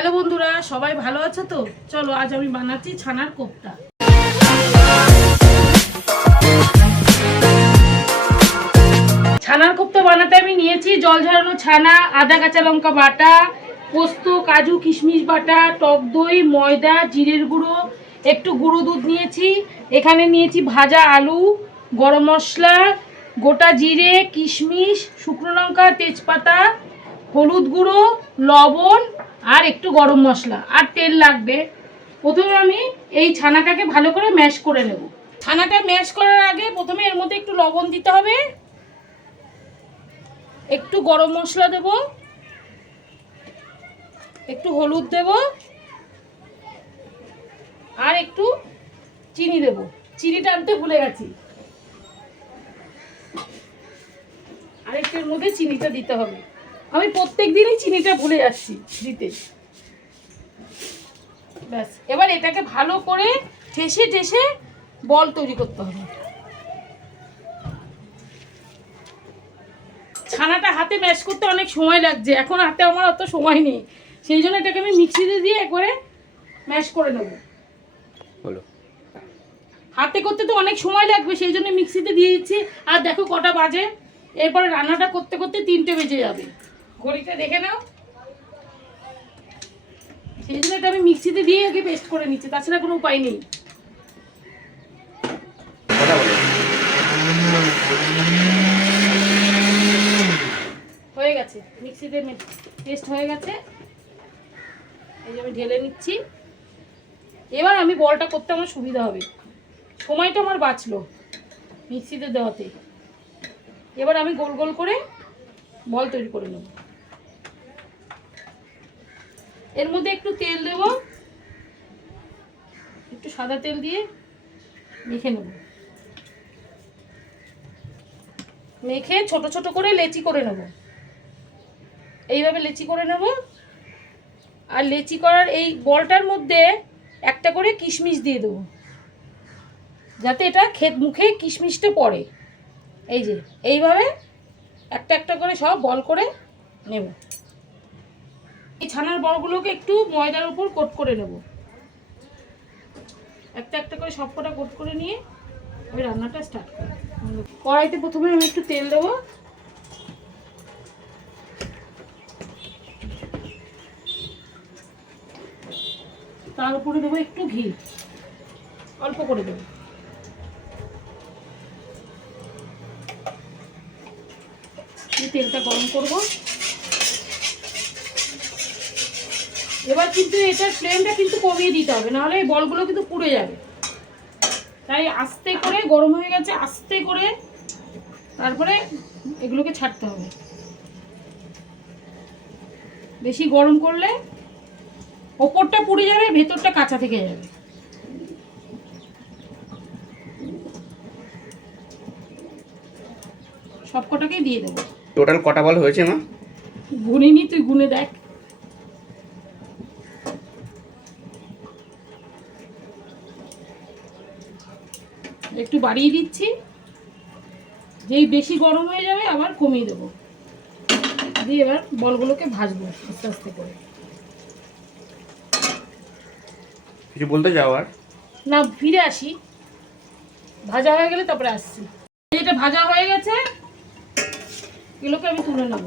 Hello বন্ধুরা, সবাই ভালো আছো তো? চলো আজ আমি বানাচ্ছি ছানার কোপ্তা। ছানার কোপ্তা বানাতে আমি নিয়েছি জল ঝরানো ছানা, আদা কাঁচা লঙ্কা বাটা, পোস্ত, কাজু, কিশমিশ বাটা, টক দই, ময়দা, জিরের গুঁড়ো, একটু গুঁড়ো দুধ নিয়েছি। এখানে নিয়েছি ভাজা আলু, গরম মশলা, গোটা জিরে, কিশমিশ, শুকনো লঙ্কা, তেজপাতা, হলুদ গুঁড়ো, লবণ আর একটু গরম মশলা আর তেল লাগবে। প্রথমে আমি এই ছানাটাকে ভালো করে ম্যাশ করে নেব। ছানাটা ম্যাশ করার আগে প্রথমে এর মধ্যে একটু লবণ দিতে হবে, একটু গরম মশলা দেব, একটু হলুদ দেব আর একটু চিনি দেব। চিনিটা আনতে ভুলে গেছি, আর একটুর মধ্যে চিনিটা দিতে হবে। আমি প্রত্যেক দিনই চিনিটা ভুলে যাচ্ছি দিতে। ব্যাস, এবার এটাকে ভালো করে ঠেসে ঠেসে বল তৈরি করতে হবে। ছানাটা হাতে ম্যাশ করতে অনেক সময় লাগছে, এখন হাতে আমার অত সময় নেই, সেই জন্য এটাকে আমি মিক্সিতে দিয়ে একবারে ম্যাশ করে নেব। বলো, হাতে করতে তো অনেক সময় লাগবে, সেই জন্য মিক্সিতে দিয়ে দিচ্ছি। আর দেখো কটা বাজে, এরপরে রান্নাটা করতে করতে 3টে বেজে যাবে। ঘড়িটা দেখে নাও। সেই জন্য এটা আমি মিক্সিতে দিয়ে আগে পেস্ট করে নিচ্ছি, তাছাড়া কোনো উপায় নেই। কথা বলো। হয়ে গেছে, মিক্সিতে পেস্ট হয়ে গেছে। এই যে আমি ঢেলে নিচ্ছি। এবার আমি বলটা করতে আমার সুবিধা হবে, সময়টা আমার বাঁচলো মিক্সিতে দেওয়াতে। এবার আমি গোল গোল করে বল তৈরি করে নেব। এর মধ্যে একটু তেল দেব, একটু সাদা তেল দিয়ে মেখে নেব। মেখে ছোট ছোট করে লেচি করে নেব। এইভাবে লেচি করে নেব। আর লেচি করার এই বলটার মধ্যে একটা করে কিশমিশ দিয়ে দেবো, যাতে এটা মুখে কিশমিশটা পড়ে। এই যে এইভাবে একটা একটা করে সব বল করে নেব। এই ছানার বলগুলোকে একটু ময়দার উপর কোট করে নেব। একটা একটা করে সব কটা কোট করে নিয়ে আমি রান্নাটা স্টার্ট করব। কড়াইতে প্রথমে আমি একটু তেল দেবো, তার উপরে দেবো একটু ঘি, অল্প করে দেবো। তেলটা গরম করব। এবার কিন্তু এটার ফ্লেমটা কিন্তু কমিয়ে দিতে হবে, নাহলে এই বলগুলো কিন্তু পুড়ে যাবে। তাই আস্তে করে, গরম হয়ে গেছে, আস্তে করে তারপরে এগুলোকে ছাড়তে হবে। বেশি গরম করলে ওপরটা পুড়ে যাবে, ভেতরটা কাঁচা থেকে যাবে। সব কটাকেই দিয়ে দেবো। টোটাল কটা বল হয়েছে মা? গুনিনি, তুই গুনে দেখ। একটু বাড়িয়ে দিচ্ছি, যেই বেশি গরম হয়ে যাবে আবার কমিয়ে দেবো। দিয়ে এবার বলগুলোকে ভাজবো আস্তে আস্তে করে। কিছু বলতে যাও আর? না, ফিরে আসি, ভাজা হয়ে গেলে তারপরে আসছি। এটা ভাজা হয়ে গেছে, এগুলোকে আমি তুলে নেব।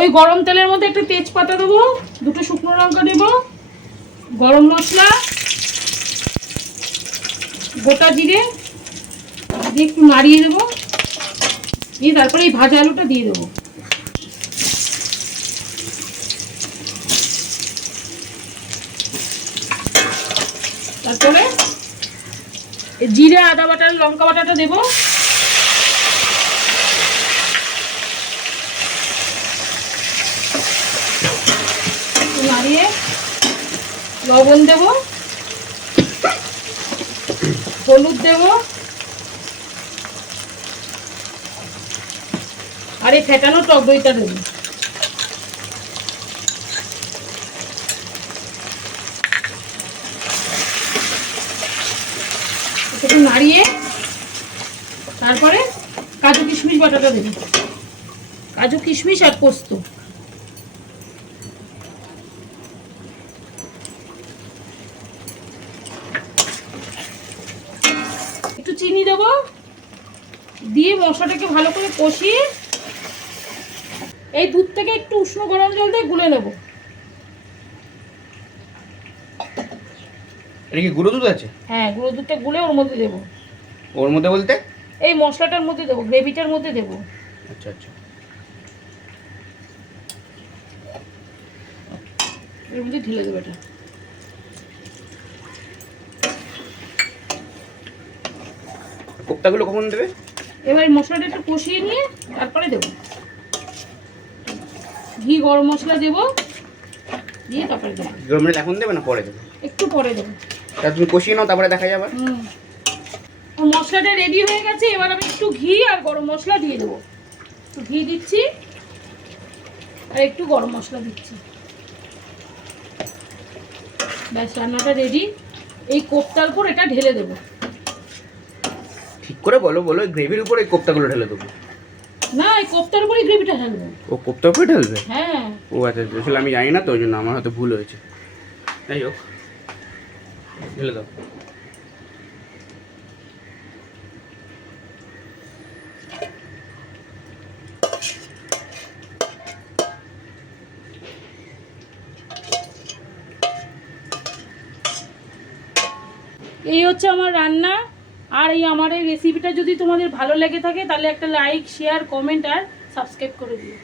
ওই গরম তেলের মধ্যে একটু তেজপাতা দেবো, দুটো শুকনো লঙ্কা দেবো, গরম মশলা, গোটা জিরে দিয়ে একটু নাড়িয়ে দেবো। দিয়ে তারপরে এই ভাজা আলুটা দিয়ে দেবো। তারপরে জিরে, আদা বাটা, লঙ্কা বাটাটা দেবো। নাড়িয়ে লবণ দেব, হলুদ দেব, আর এই ফেটানো টক দইটা দেবো। একটু নাড়িয়ে তারপরে কাজু কিশমিশ বাটাটা দেবো, কাজু কিশমিশ আর পোস্ত। একটু চিনি দেবো, দিয়ে মশলাটাকে ভালো করে কষিয়ে এই দুধ থেকে একটু উষ্ণ গরম জল দিয়ে গুলে নেবো। এটা কি গুঁড়ো দুধ আছে? হ্যাঁ, গুঁড়ো দুধটা গুলে ওর মধ্যে দেবো। ওর মধ্যে বলতে? এই মশলাটার মধ্যে দেবো, গ্রেভিটার মধ্যে দেবো। আচ্ছা আচ্ছা। এর মধ্যে ঢেলে দেবো এটা। কোপ্তাগুলো কখন দেবে? এবার মশলাটা একটু কষিয়ে নিয়ে তারপরে দেবো। ঘি গরম মশলা দেবো, দিয়ে তারপরে দেবো। গরম মশলা এখন দেবে না পরে দেবে? একটু পরে দেবো। তা তুমি কষিয়ে নাও, তারপরে দেখা যাবে। মশলাটা রেডি হয়ে গেছে, এবার আমি একটু ঘি আর গরম মশলা দিয়ে দেবো। একটু ঘি দিচ্ছি আর একটু গরম মশলা দিচ্ছি। ব্যাস, রান্নাটা রেডি। এই কোপ্তার উপর এটা ঢেলে দেবো। ঠিক করে বলো, বলো গ্রেভির উপরে এই কোপ্তাগুলো ঢেলে দেবো? না, এই কোপ্তার উপরে গ্রেভিটা ঢালবো। ও কোপ্তার উপরে ঢেলবে? হ্যাঁ। ও আচ্ছা, আসলে আমি জানি না তো, ওই জন্য আমার হয়তো ভুল হয়েছে। যাই হোক, ঢেলে দাও। এই হচ্ছে আমার রান্না। আর আমার এই রেসিপিটা যদি তোমাদের ভালো লেগে থাকে তাহলে একটা লাইক, শেয়ার, কমেন্ট আর সাবস্ক্রাইব করে দিও।